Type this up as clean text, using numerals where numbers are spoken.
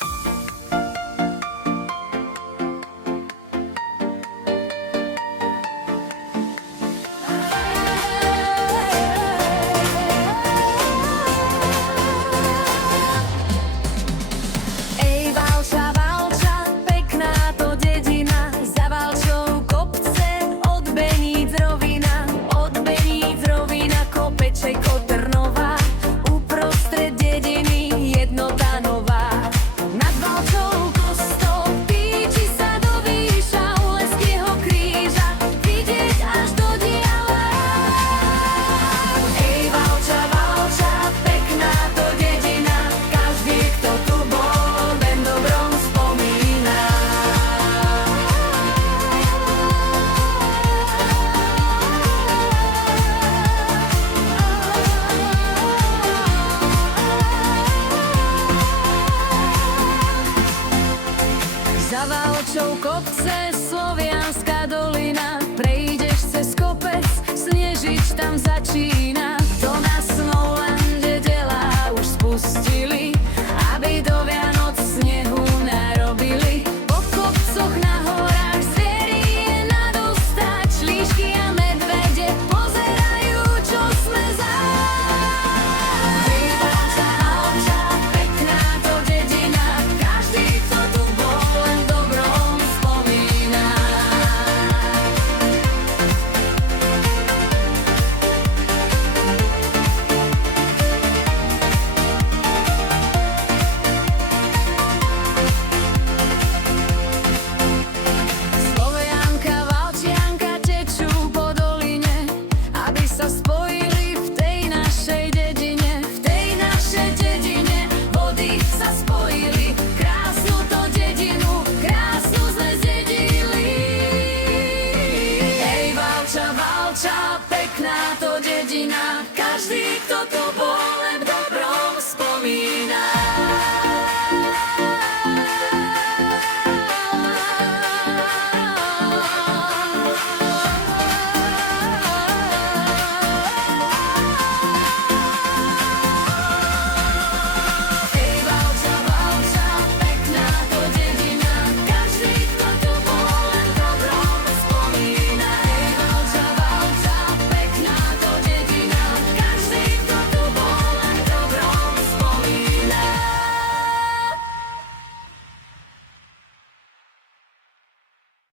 Ej, Valča, Valča, pekná to dedina, za Valčou kopce, od Beníc rovina, kopečej Kotrnová, uprostred dediny jednota nová. Nad Valčou kostol, píči sa do výša, lesk jeho kríža, vidieť až do diaľa. Ej, Valča, Valča, pekná to dedina, každý, kto tu bol, len dobrom spomína. Za Valčou kopce, Slovianska dolina, prejdeš cez kopec, snežiť tam začína. To na Snowlande delá už spustili, aby do Vianoc snehu narobili. Po kopcoch na horách zverí je nadostať, líšky a medvede pozerajú, čo sme zač. Ej, Valča, Valča, pekná to dedina, každý, kto tu bol, len dobrom spomína. Slovianka, Valčianka tečú po doline, aby sa spojili v tej našej dedine. V tej našej dedine vody sa spojili, krásnu to dedinu, krásnu sme zdedili. Ej, Valča, Valča, pekná to dedina, každý, kto tu bol, len dobrom spomína.